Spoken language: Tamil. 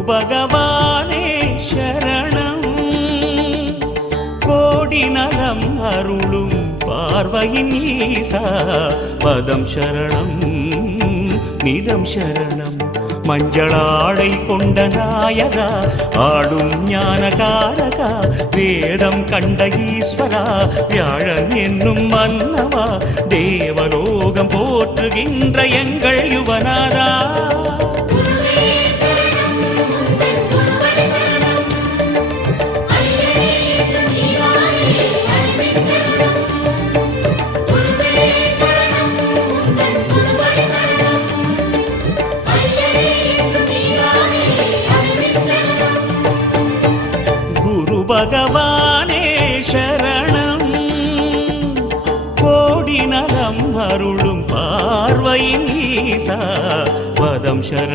பகவானே சரணம் கோடி நலம் அருளும் பார்வையின் ஈசா பதம் சரணம் நிதம் சரணம் மஞ்சளாடை கொண்ட நாயகா ஆடும் ஞானகாரகா வேதம் கண்ட ஈஸ்வரா வியாழன் என்னும் மன்னவா தேவலோகம் போற்றுகின்ற எங்கள் யுவனாதா பகவானே சரணம் கோடி நலம் அருளும் பார்வையின் ஈசா பதம் சரணம்